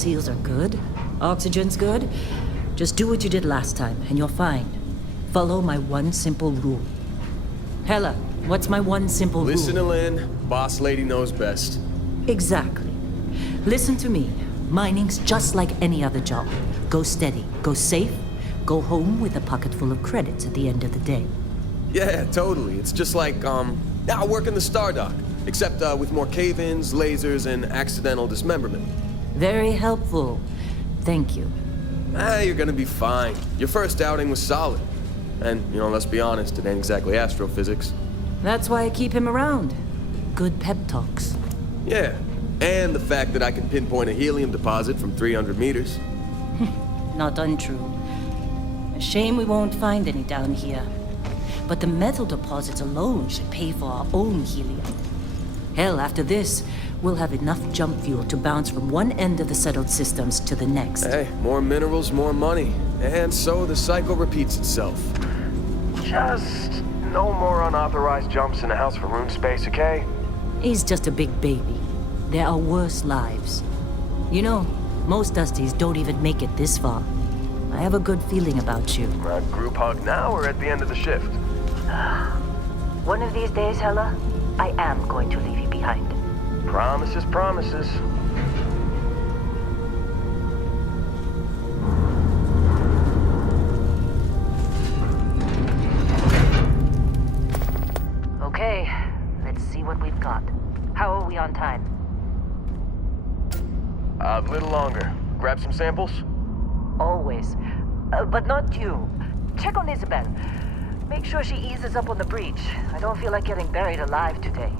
seals are good, oxygen's good, just do what you did last time, and you're fine. Follow my one simple rule. Hella, what's my one simple rule? Listen to Lynn. Boss lady knows best. Exactly. Listen to me. Mining's just like any other job. Go steady, go safe, go home with a pocket full of credits at the end of the day. Yeah, totally. It's just like, I work in the Star Dock. Except with more cave-ins, lasers, and accidental dismemberment. Very helpful. Thank you. You're gonna be fine. Your first outing was solid. And, let's be honest, it ain't exactly astrophysics. That's why I keep him around. Good pep talks. Yeah, and the fact that I can pinpoint a helium deposit from 300 meters. Not untrue. A shame we won't find any down here. But the metal deposits alone should pay for our own helium. Hell, after this, we'll have enough jump fuel to bounce from one end of the settled systems to the next. Hey, more minerals, more money. And so the cycle repeats itself. Just no more unauthorized jumps in the house for room space, okay? He's just a big baby. There are worse lives. Most Dusties don't even make it this far. I have a good feeling about you. Group hug now or at the end of the shift? One of these days, Hella, I am going to leave you behind. Promises, promises. Okay, let's see what we've got. How are we on time? A little longer. Grab some samples? Always. But not you. Check on Isabel. Make sure she eases up on the breach. I don't feel like getting buried alive today.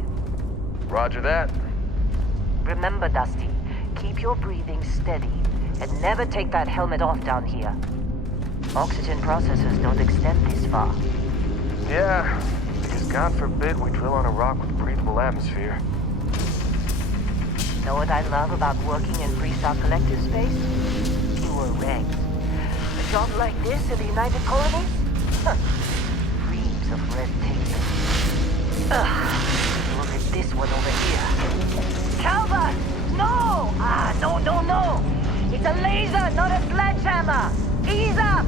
Roger that. Remember, Dusty, keep your breathing steady and never take that helmet off down here. Oxygen processors don't extend this far. Yeah, because God forbid we drill on a rock with breathable atmosphere. Know what I love about working in Freestar Collective space? Fewer regs. A job like this in the United Colonies? Huh. Reams of red tape. Look at this one over here. Calvert! No! No! It's a laser, not a sledgehammer! Ease up!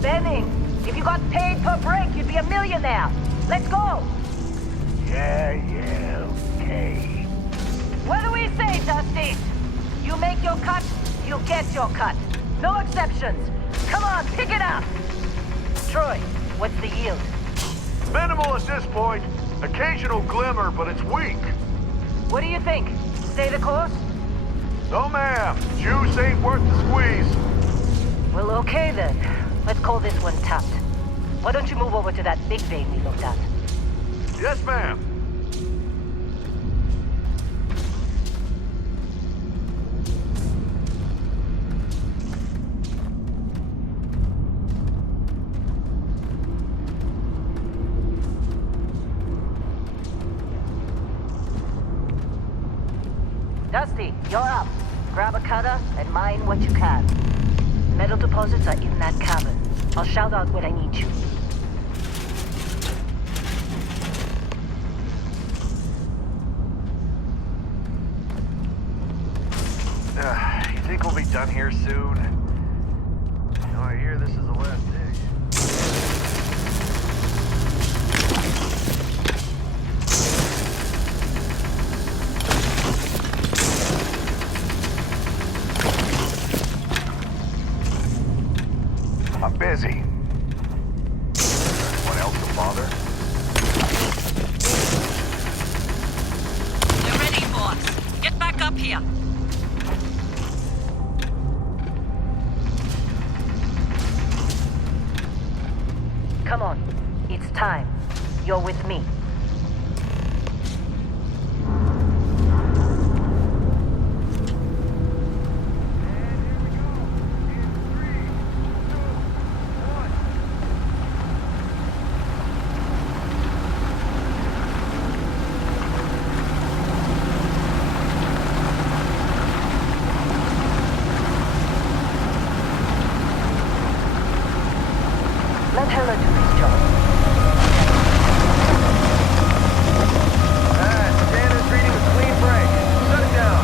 Benning, if you got paid per break, you'd be a millionaire. Let's go! Yeah, okay. What do we say, Dusty? You make your cut, you get your cut. No exceptions. Come on, pick it up! Troy, what's the yield? Minimal at this point. Occasional glimmer, but it's weak. What do you think? Stay the course? No, ma'am. Juice ain't worth the squeeze. Well, okay then. Let's call this one tapped. Why don't you move over to that big vein we looked at? Yes, ma'am. Dusty, you're up. Grab a cutter and mine what you can. Metal deposits are in that cavern. I'll shout out when I need you. You think we'll be done here soon? I hear this is the last dig. I'm busy. Anyone else to bother? We're ready, boss. Get back up here. Come on. It's time. You're with me. Let Hella do his job. Standards reading a clean break. Shut it down.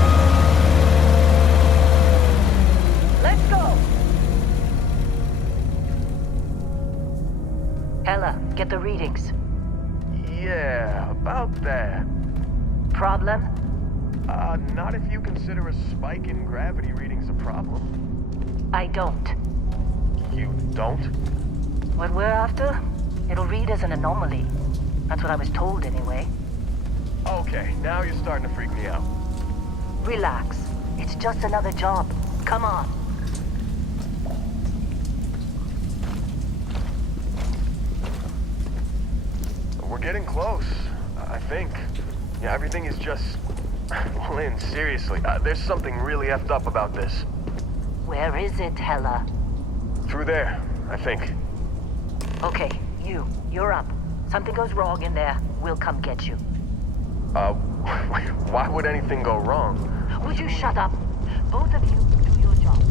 Ella, get the readings. Yeah, about that. Problem? Not if you consider a spike in gravity readings a problem. I don't. You don't? What we're after, it'll read as an anomaly. That's what I was told anyway. Okay, now you're starting to freak me out. Relax. It's just another job. Come on. We're getting close, I think. Yeah, everything is just... Well, Lynn, seriously, there's something really effed up about this. Where is it, Hella? Through there, I think. Okay, you're up. Something goes wrong in there, we'll come get you. Why would anything go wrong? Would you shut up? Both of you do your job.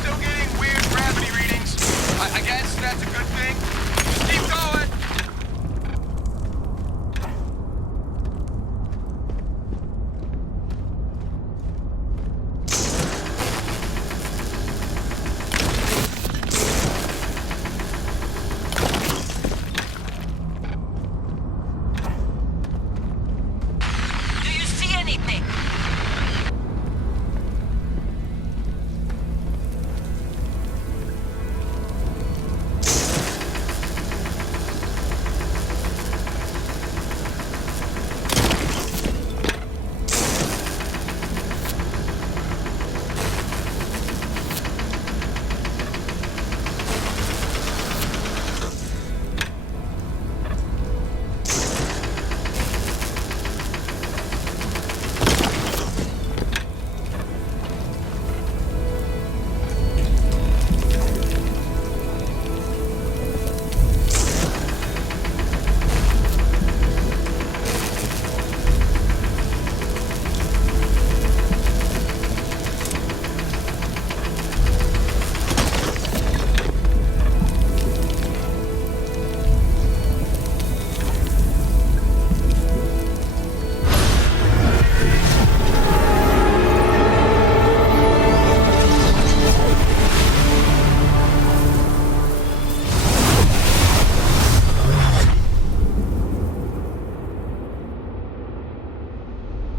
Still getting weird gravity readings. I guess that's a good thing. Keep going! Do you see anything?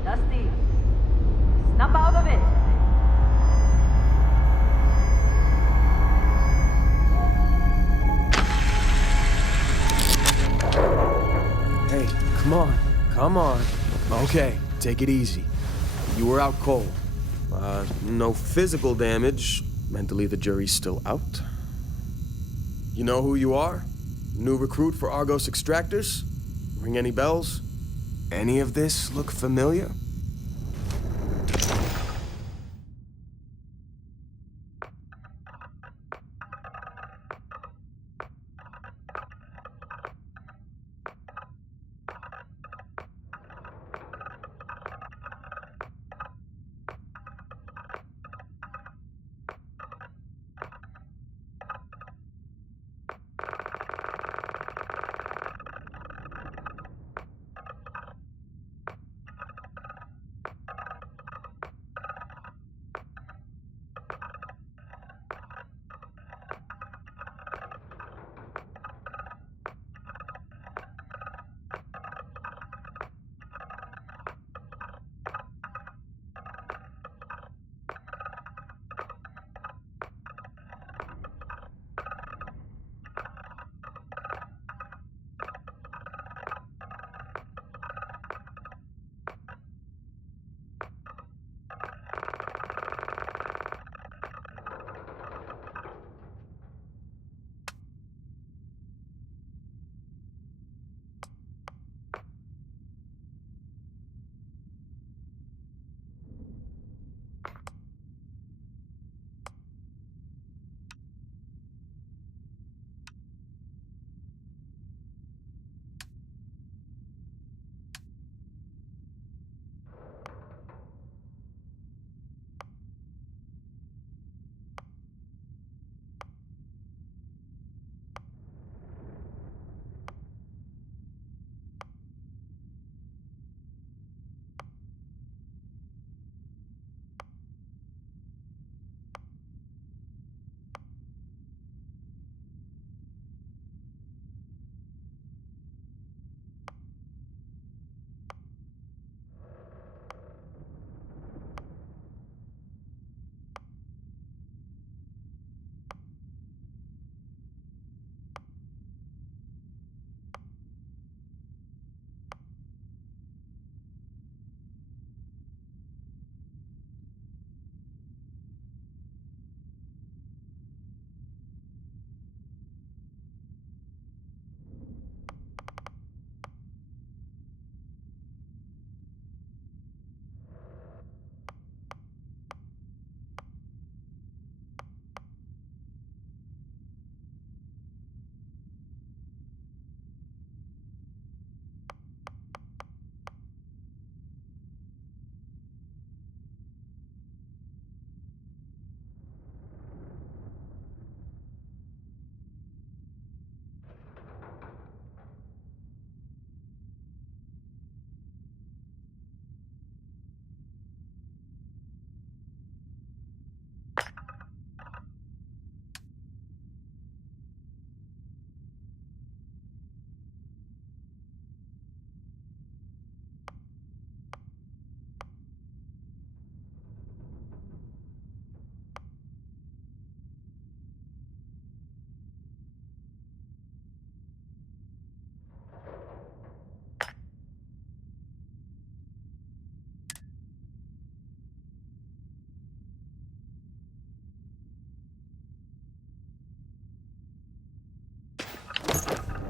Dusty, snap out of it. Hey, come on. Come on. Okay, take it easy. You were out cold. No physical damage. Mentally, the jury's still out. You know who you are? New recruit for Argos Extractors? Ring any bells? Any of this look familiar?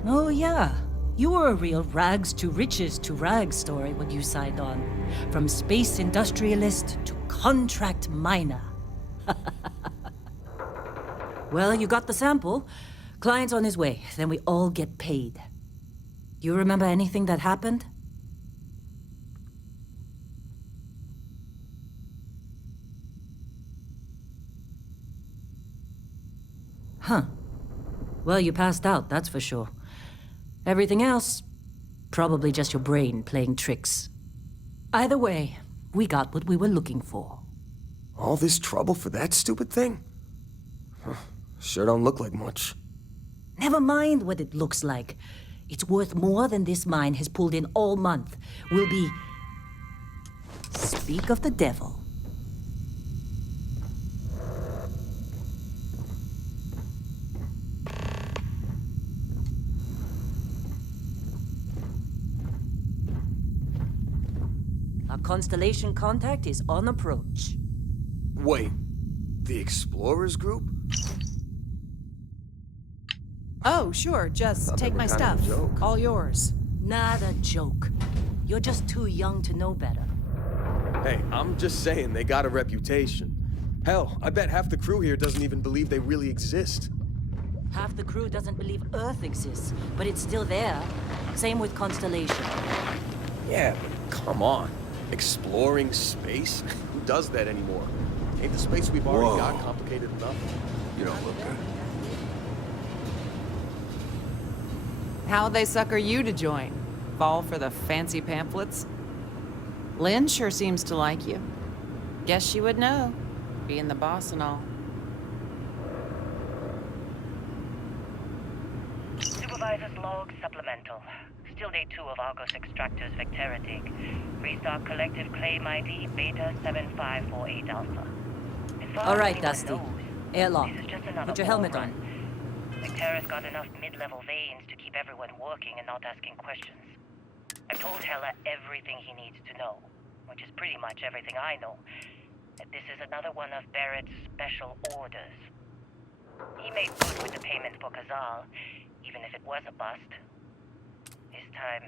Oh, yeah. You were a real rags to riches to rags story when you signed on. From space industrialist to contract miner. Well, you got the sample. Client's on his way, then we all get paid. You remember anything that happened? Huh. Well, you passed out, that's for sure. Everything else, probably just your brain playing tricks. Either way, we got what we were looking for. All this trouble for that stupid thing? Huh, sure don't look like much. Never mind what it looks like. It's worth more than this mine has pulled in all month. We'll be... Speak of the devil. Our constellation contact is on approach. Wait, the Explorers group? Oh, sure. Just Thought they take were my kind of a stuff. joke. All yours. Not a joke. You're just too young to know better. Hey, I'm just saying they got a reputation. Hell, I bet half the crew here doesn't even believe they really exist. Half the crew doesn't believe Earth exists, but it's still there. Same with Constellation. Yeah, but come on. Exploring space? Who does that anymore? Ain't the space we've already got complicated enough? You don't look good. How'd they sucker you to join? Fall for the fancy pamphlets? Lynn sure seems to like you. Guess she would know, being the boss and all. Supervisor's log supplemental. Still day 2 of Argos Extractor's Vecteritic. Restart collective claim ID Beta 7548 Alpha. As far All as right, anyone Dusty. knows, Airlock. this is just another Put your helmet wall on. run. Vectera's got enough mid-level veins to keep everyone working and not asking questions. I've told Heller everything he needs to know, which is pretty much everything I know. That this is another one of Barrett's special orders. He made good with the payment for Kazal, even if it was a bust. This time,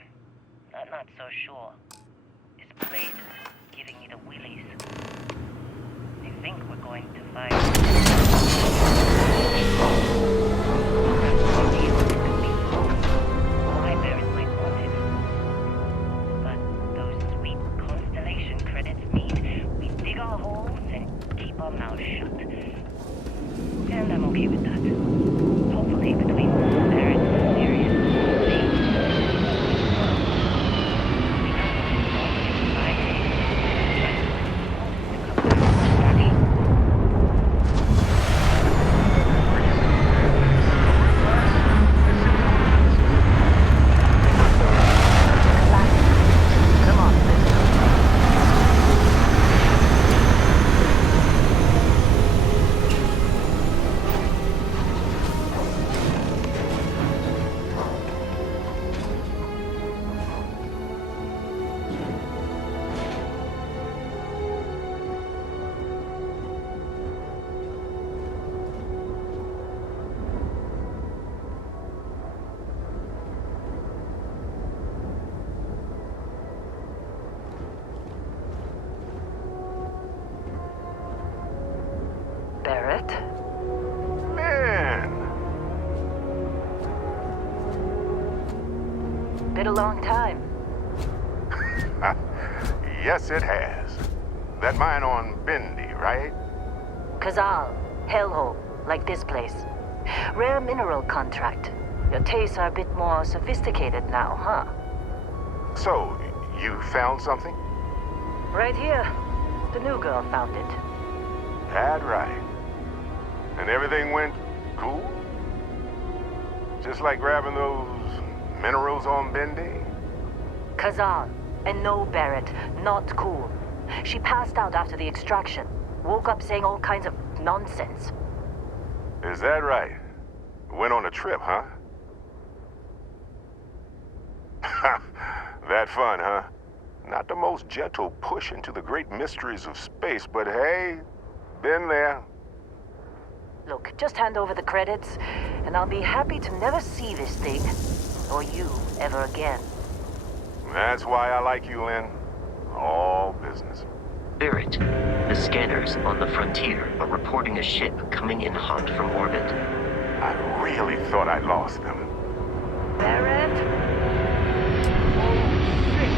I'm not so sure. This place is giving me the willies. I think we're going to find... Why Barrett might want it. But those sweet constellation credits mean we dig our holes and keep our mouths shut. And I'm okay with that. Hopefully between Barrett's mysterious Come on, let's go. Barrett? Man! Been a long time. Yes, it has. That mine on Bendy, right? Kazal, hellhole, like this place. Rare mineral contract. Your tastes are a bit more sophisticated now, huh? So, you found something? Right here. The new girl found it. That right. And everything went cool? Just like grabbing those minerals on Bendy? Kazal, and no Barrett, not cool. She passed out after the extraction. Woke up saying all kinds of nonsense. Is that right? Went on a trip, huh? That fun, huh? Not the most gentle push into the great mysteries of space, but hey, been there. Look, just hand over the credits, and I'll be happy to never see this thing, or you, ever again. That's why I like you, Lynn. All business. Barrett, the scanners on the frontier are reporting a ship coming in hot from orbit. I really thought I lost them. Barrett? Oh, shit!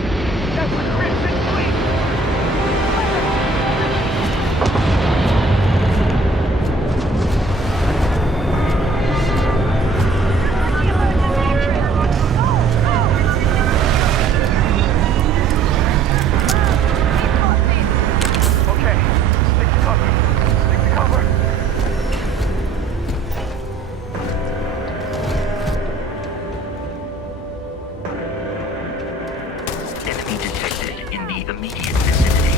That's a Crimson Fleet! Okay, stick to cover. Stick to cover. Enemy detected in the immediate vicinity.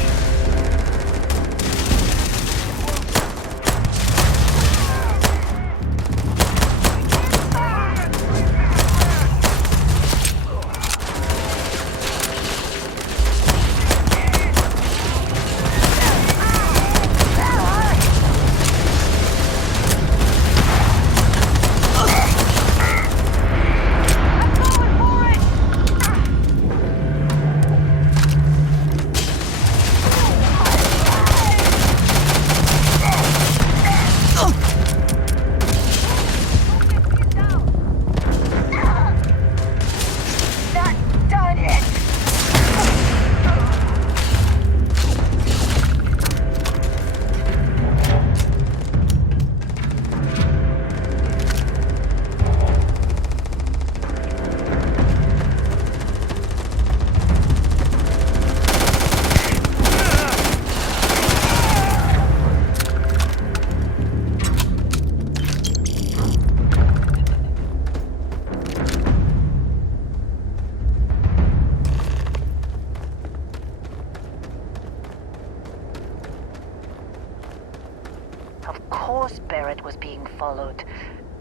Of course Barrett was being followed.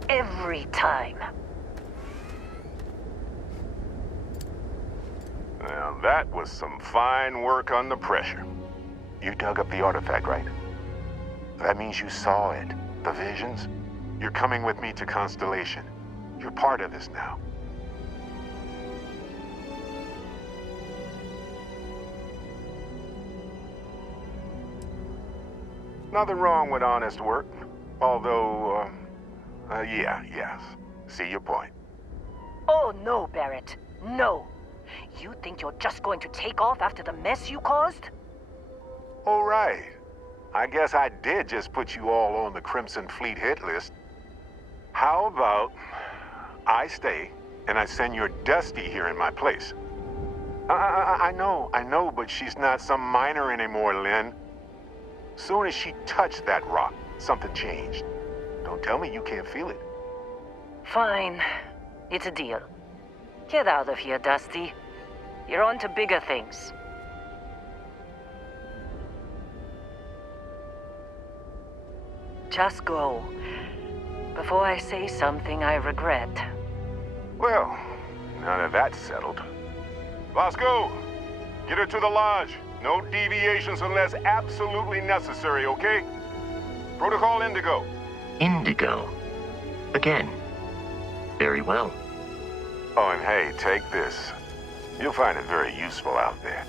Every time. Now, that was some fine work under pressure. You dug up the artifact, right? That means you saw it. The visions? You're coming with me to Constellation. You're part of this now. Nothing wrong with honest work. Although, yes. See your point. Oh, no, Barrett. No. You think you're just going to take off after the mess you caused? All right. I guess I did just put you all on the Crimson Fleet hit list. How about I stay and I send your Dusty here in my place? I know, but she's not some minor anymore, Lynn. Soon as she touched that rock, something changed. Don't tell me you can't feel it. Fine. It's a deal. Get out of here, Dusty. You're on to bigger things. Just go. Before I say something I regret. Well, now that that's settled. Bosco, get her to the lodge. No deviations unless absolutely necessary, okay? Protocol Indigo. Indigo. Again. Very well. Oh, and hey, take this. You'll find it very useful out there.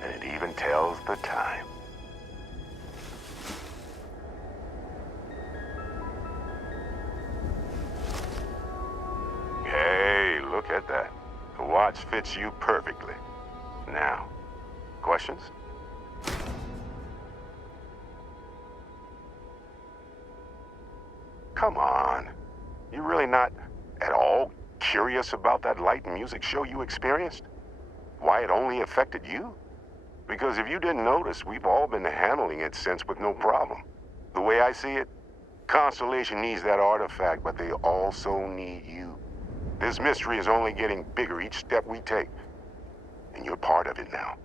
And it even tells the time. Hey, look at that. The watch fits you perfectly. Now, questions? Come on. You really not at all curious about that light and music show you experienced? Why it only affected you? Because if you didn't notice, we've all been handling it since with no problem. The way I see it, Constellation needs that artifact, but they also need you. This mystery is only getting bigger each step we take. And you're part of it now.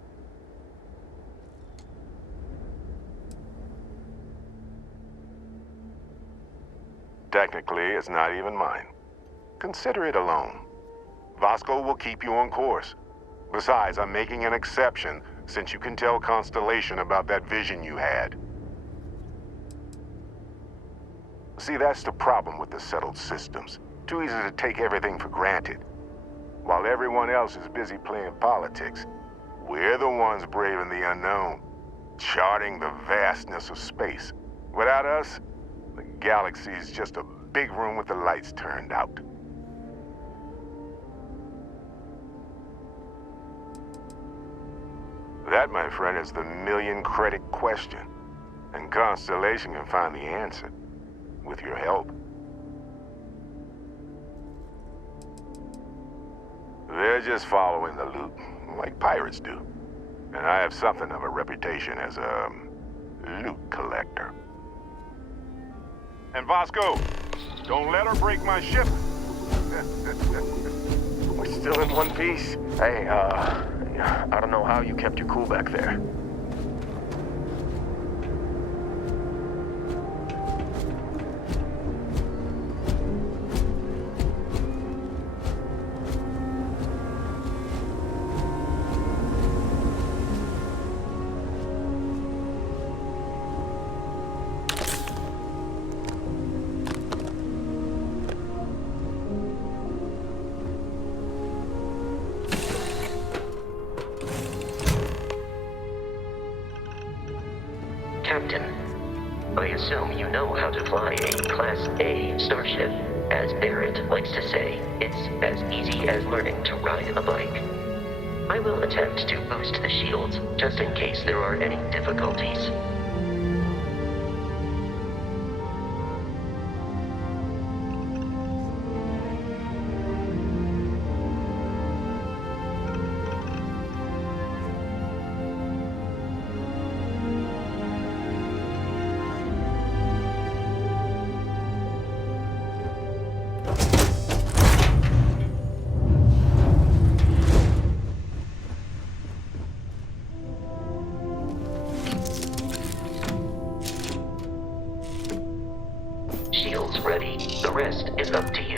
Technically, it's not even mine. Consider it a loan. Vasco will keep you on course. Besides, I'm making an exception since you can tell Constellation about that vision you had. See, that's the problem with the settled systems. Too easy to take everything for granted. While everyone else is busy playing politics, we're the ones braving the unknown, charting the vastness of space. Without us, the galaxy is just a big room with the lights turned out. That, my friend, is the million-credit question. And Constellation can find the answer, with your help. They're just following the loot, like pirates do. And I have something of a reputation as a loot collector. And Vasco, don't let her break my ship. We're still in one piece. Hey, I don't know how you kept your cool back there. Captain, I assume you know how to fly a Class A starship. As Barrett likes to say, it's as easy as learning to ride a bike. I will attempt to boost the shields, just in case there are any difficulties. Shields ready. The rest is up to you.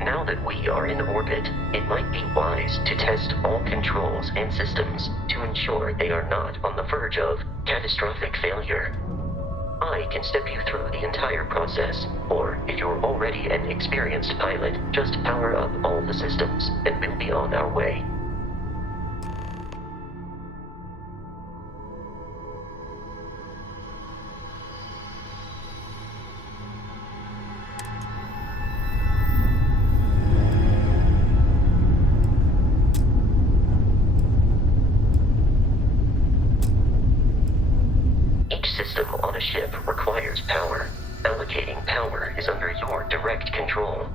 Now that we are in orbit, it might be wise to test all controls and systems to ensure they are not on the verge of catastrophic failure. I can step you through the entire process, or if you're already an experienced pilot, just power up all the systems, and we'll be on our way. Each system on a ship requires power. Allocating power is under your direct control.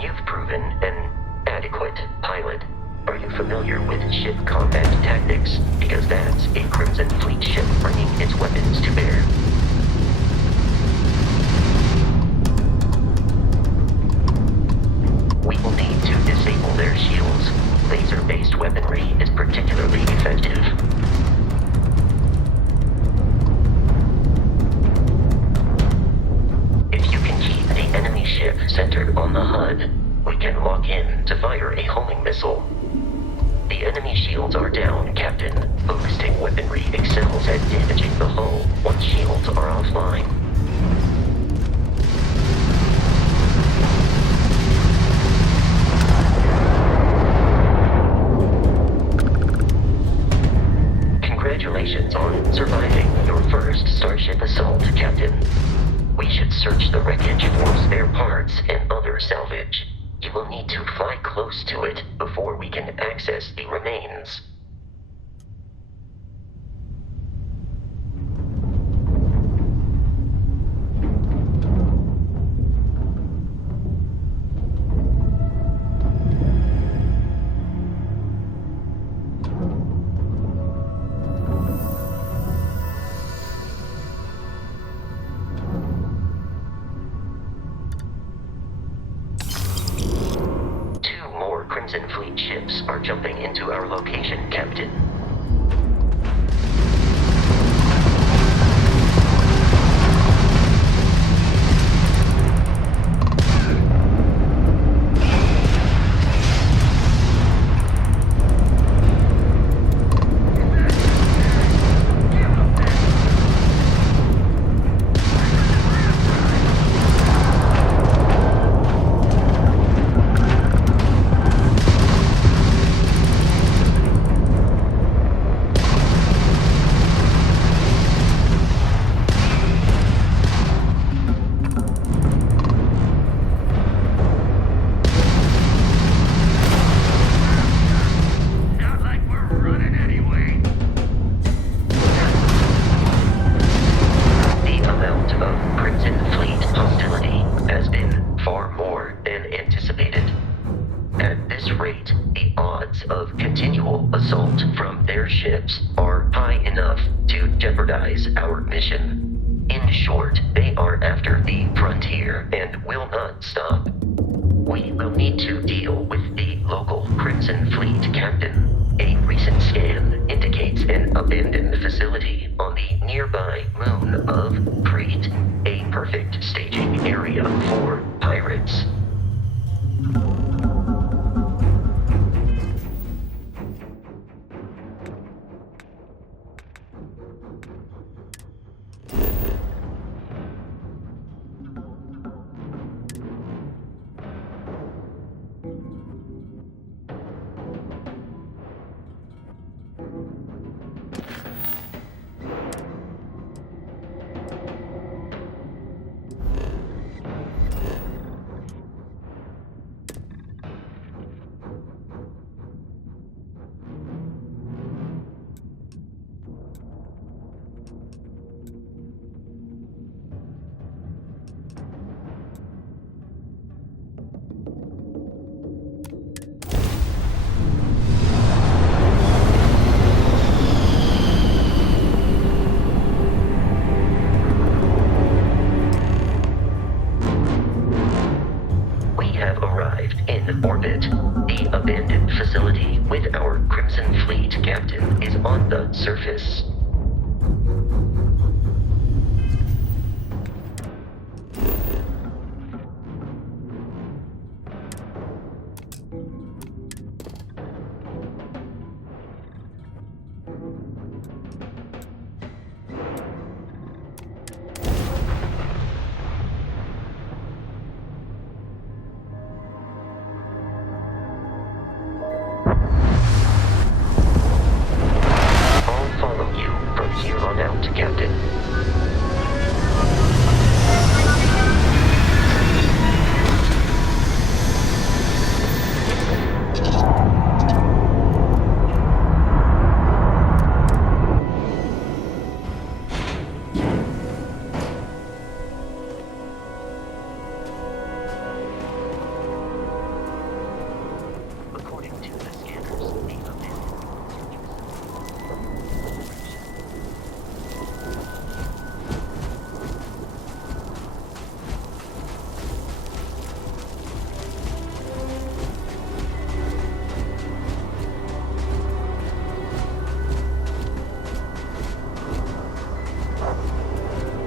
You've proven an adequate pilot. Are you familiar with ship combat tactics? Because that's a Crimson Fleet ship bringing its weapons to bear. We will need to disable their shields. Laser-based weaponry is particularly effective. If you can keep the enemy ship centered on the HUD, we can lock in to fire a homing missile. The enemy shields are down, Captain. Boosting weaponry excels at damaging the hull once shields are offline. Congratulations on surviving your first Starship assault, Captain. We should search the wreckage for spare parts and other salvage. You will need to fly close to it before we can access the remains. to our location, Captain. Ships are high enough to jeopardize our mission. In short, they are after the frontier and will not stop. We will need to deal with the local Crimson Fleet captain. A recent scan indicates an abandoned facility on the nearby moon of Crete, a perfect staging area for pirates. Orbit. The abandoned facility with our Crimson Fleet captain is on the surface.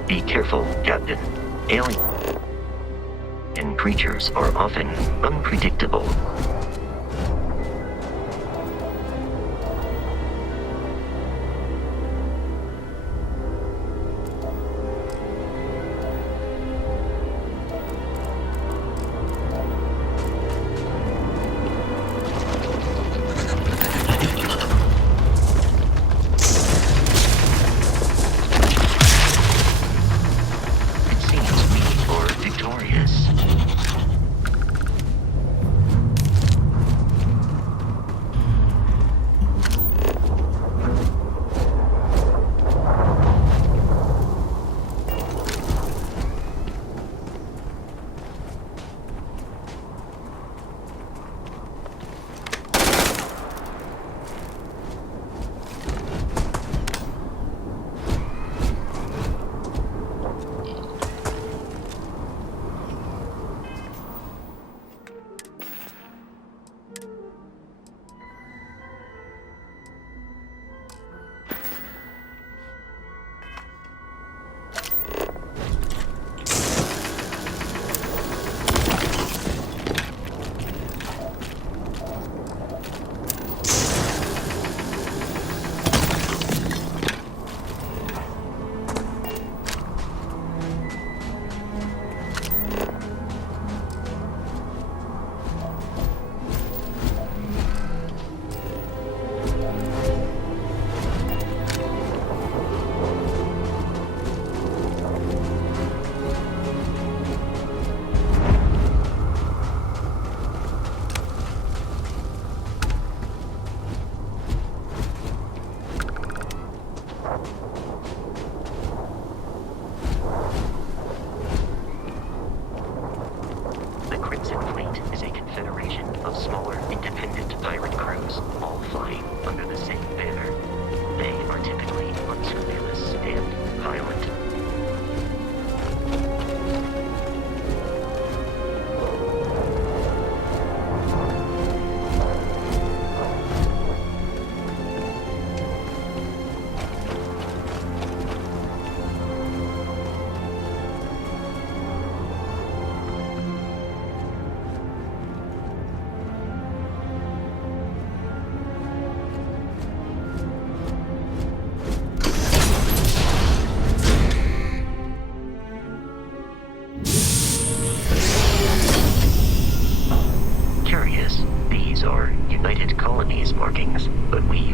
Be careful, Captain. Alien creatures are often unpredictable. It seems we are victorious.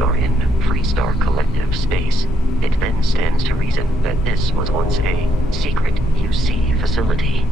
we are in Freestar Collective space, it then stands to reason that this was once a secret UC facility.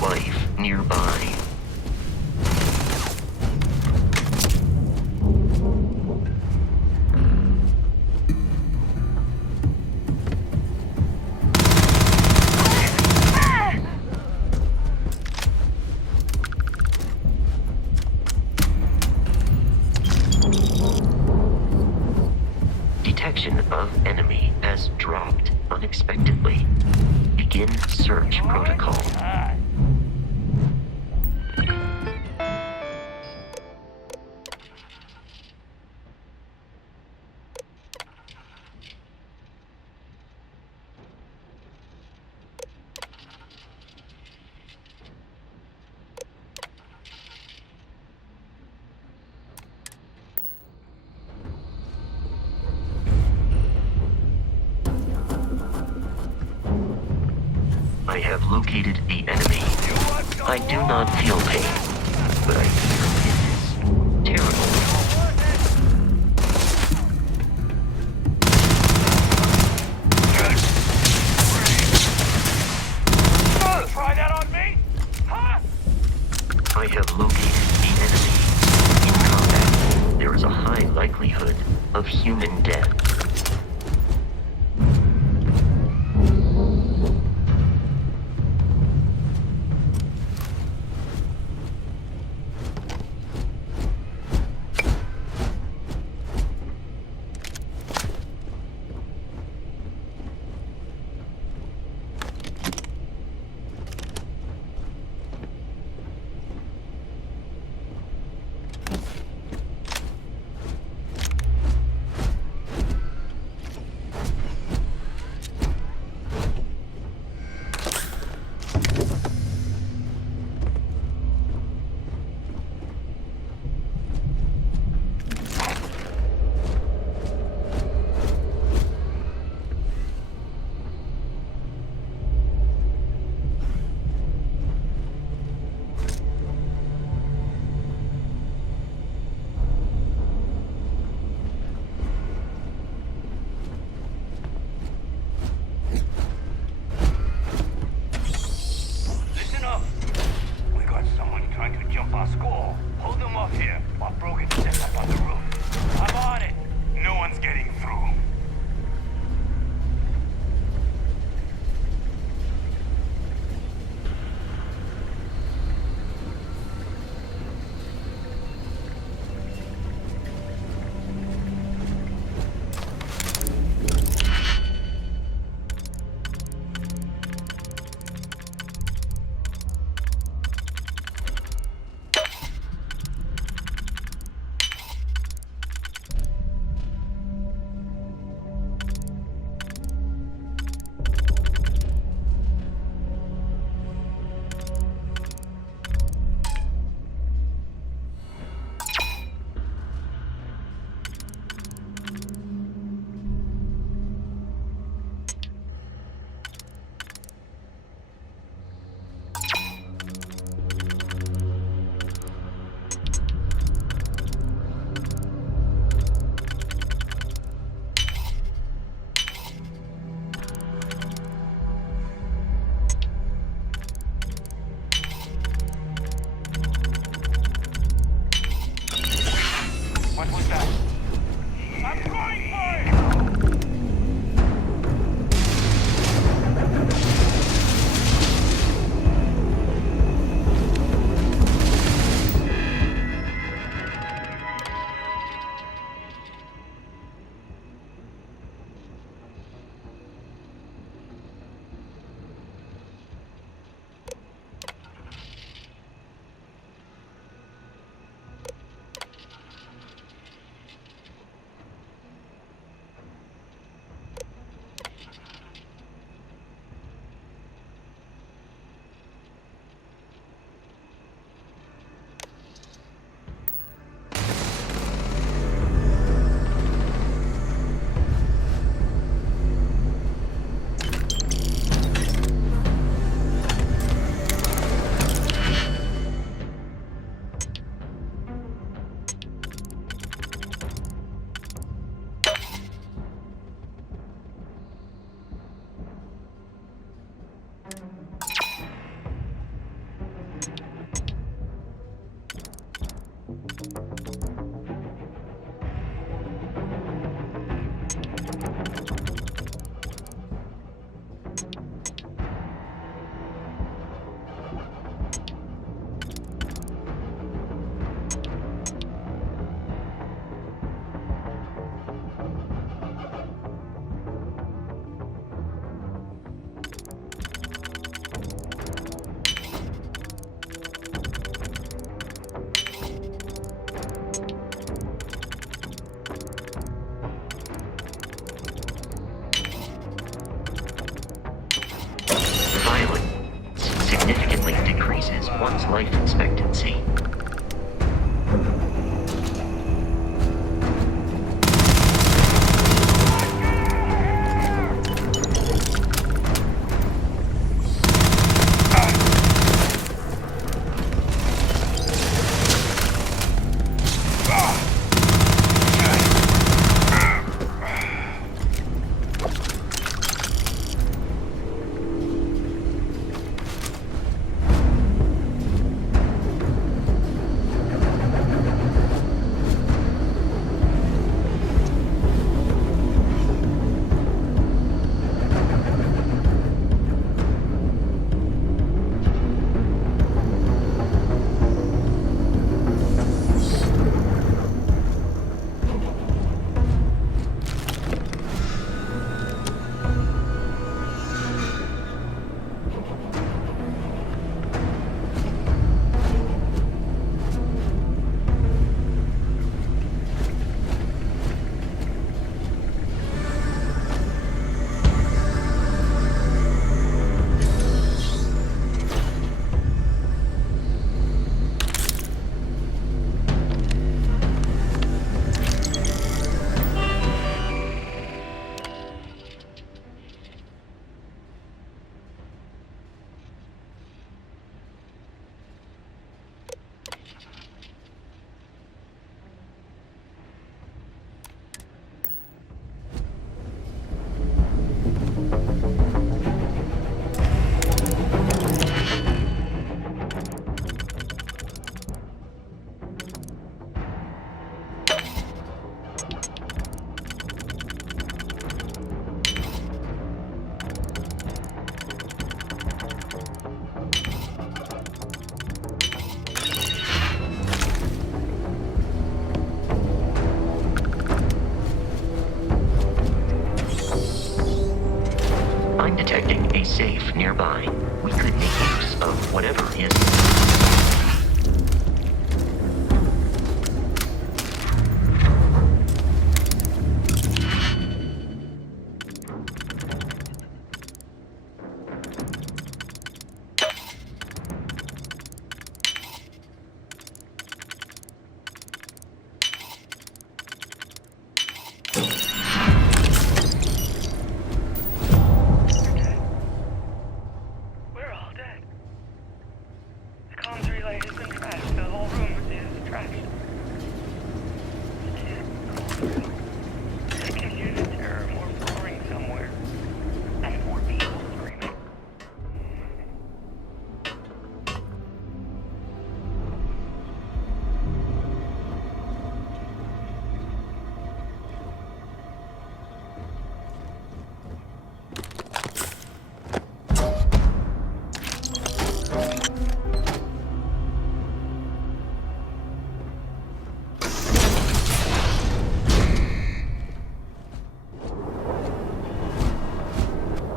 life nearby. Detection of enemy has dropped unexpectedly. Begin search protocol. I have located the enemy. I do not feel pain, but I fear it is terrible. Try that on me? Huh? I have located the enemy. In combat, there is a high likelihood of human death. Listen up. We got someone trying to jump our school. Hold them off here while Brogan sets up on the roof. I'm on it. No one's getting through. What was that? I'm going for it! life expectancy. I'm detecting a safe nearby. We could make use of whatever is... We're all dead. The comms relay has been trashed. The whole room is trashed. I can hear the terror more roaring somewhere. And more people screaming.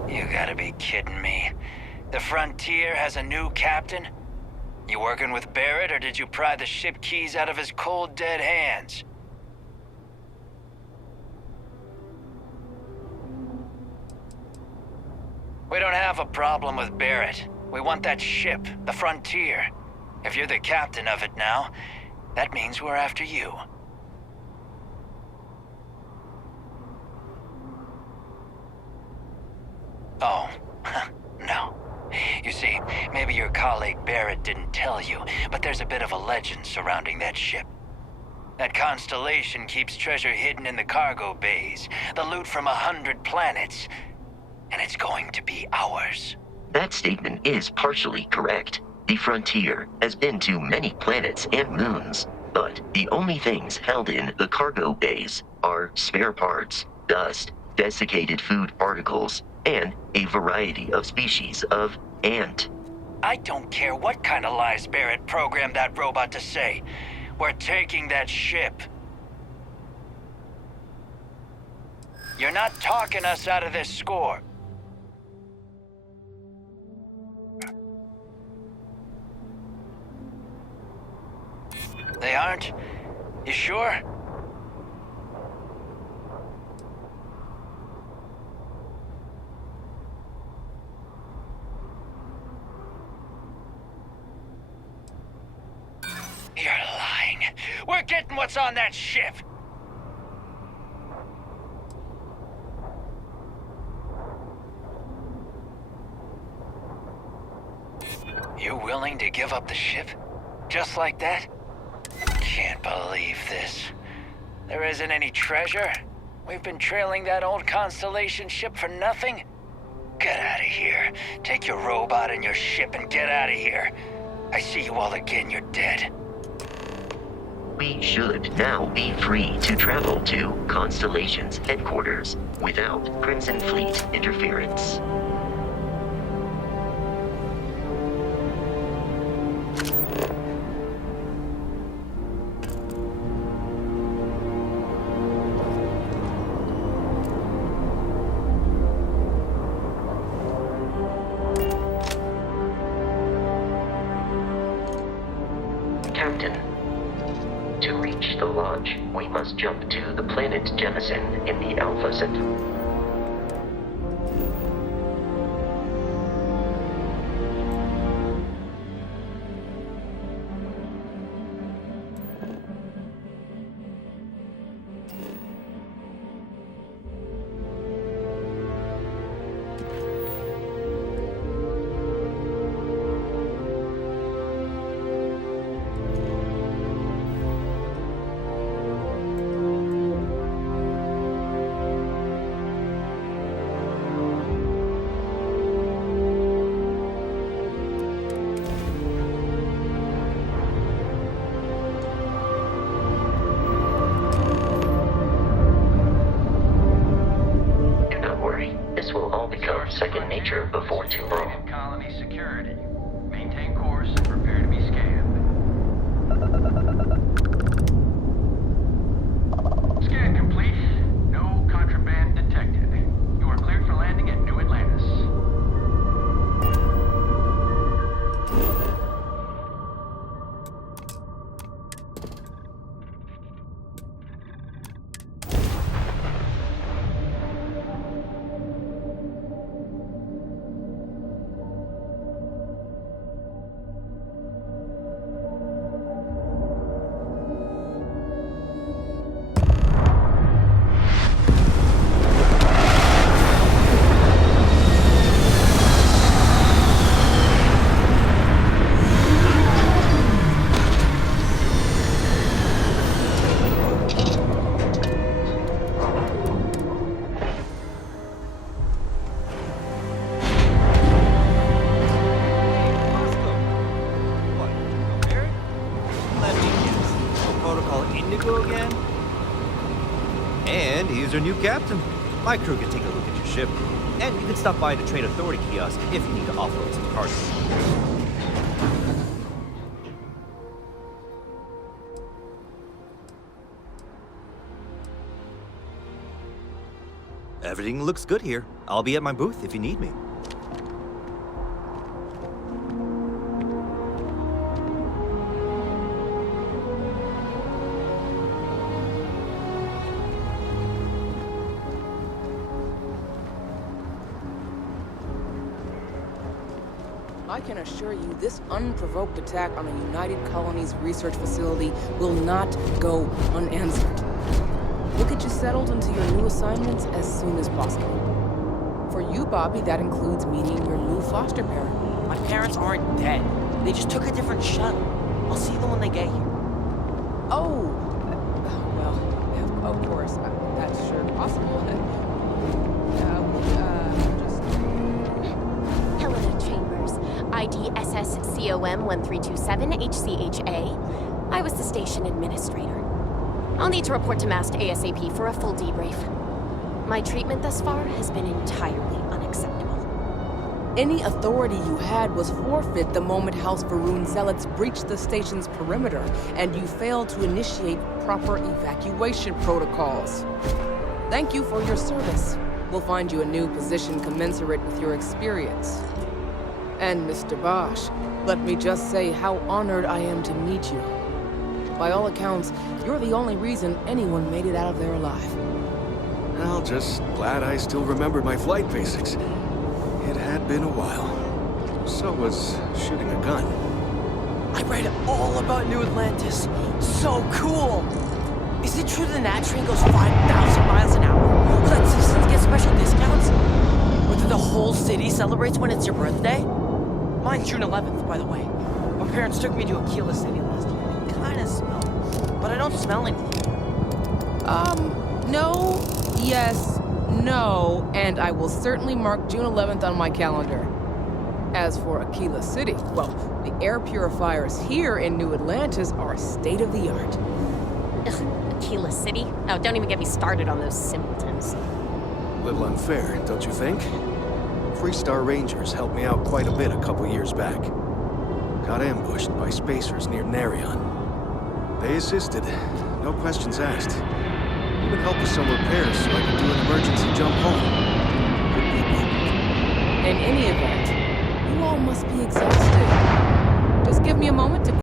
You gotta be kidding me. The Frontier has a new captain? You working with Barrett, or did you pry the ship keys out of his cold, dead hands? We don't have a problem with Barrett. We want that ship, the Frontier. If you're the captain of it now, that means we're after you. Oh, no. You see, maybe your colleague Barrett didn't tell you, but there's a bit of a legend surrounding that ship. That constellation keeps treasure hidden in the cargo bays, the loot from 100 planets, and it's going to be ours. That statement is partially correct. The Frontier has been to many planets and moons, but the only things held in the cargo bays are spare parts, dust, desiccated food particles, and a variety of species of ant. I don't care what kind of lies Barrett programmed that robot to say. We're taking that ship. You're not talking us out of this score. They aren't? You sure? We're getting what's on that ship! You willing to give up the ship? Just like that? Can't believe this. There isn't any treasure? We've been trailing that old Constellation ship for nothing? Get out of here. Take your robot and your ship and get out of here. I see you all again, you're dead. We should now be free to travel to Constellation's headquarters without Crimson Fleet interference. Captain, to reach the launch, we must jump to the planet Jemison in the Alpha Centauri. This will all become second nature before too long. Colony security. Maintain course and prepare to be scanned. Scan complete. No contraband detected. You are cleared for landing at New Atlantis. Again? And here's our new captain. My crew can take a look at your ship. And you can stop by the Trade Authority kiosk if you need to offload some cargo. Everything looks good here. I'll be at my booth if you need me. I can assure you this unprovoked attack on a United Colonies research facility will not go unanswered. We'll get you settled into your new assignments as soon as possible. For you, Bobby, that includes meeting your new foster parent. My parents aren't dead. They just took a different shuttle. I'll see them when they get here. Oh! Well, of course. That's sure possible. Helena Chambers, ID SSCOM 1327 HCHA. I was the station administrator. I'll need to report to Mast ASAP for a full debrief. My treatment thus far has been entirely unacceptable. Any authority you had was forfeit the moment House Varun zealots breached the station's perimeter, and you failed to initiate proper evacuation protocols. Thank you for your service. We'll find you a new position commensurate with your experience. And Mr. Bosch, let me just say how honored I am to meet you. By all accounts, you're the only reason anyone made it out of there alive. Well, just glad I still remembered my flight basics. It had been a while. So was shooting a gun. I read all about New Atlantis. So cool! Is it true the Nat train goes 5,000 miles an hour? Or that citizens get special discounts? Or that the whole city celebrates when it's your birthday? Mine's June 11th, by the way. My parents took me to Aquila City last year. It kinda smelled, but I don't smell anything. No, yes, no, and I will certainly mark June 11th on my calendar. As for Aquila City, well, the air purifiers here in New Atlantis are state-of-the-art. Ugh, Aquila City? Oh, don't even get me started on those simpletons. Little unfair, don't you think? Freestar Rangers helped me out quite a bit a couple years back. Got ambushed by spacers near Narion. They assisted, no questions asked. Even helped with some repairs so I could do an emergency jump home. Good people. In any event, you all must be exhausted. Just give me a moment to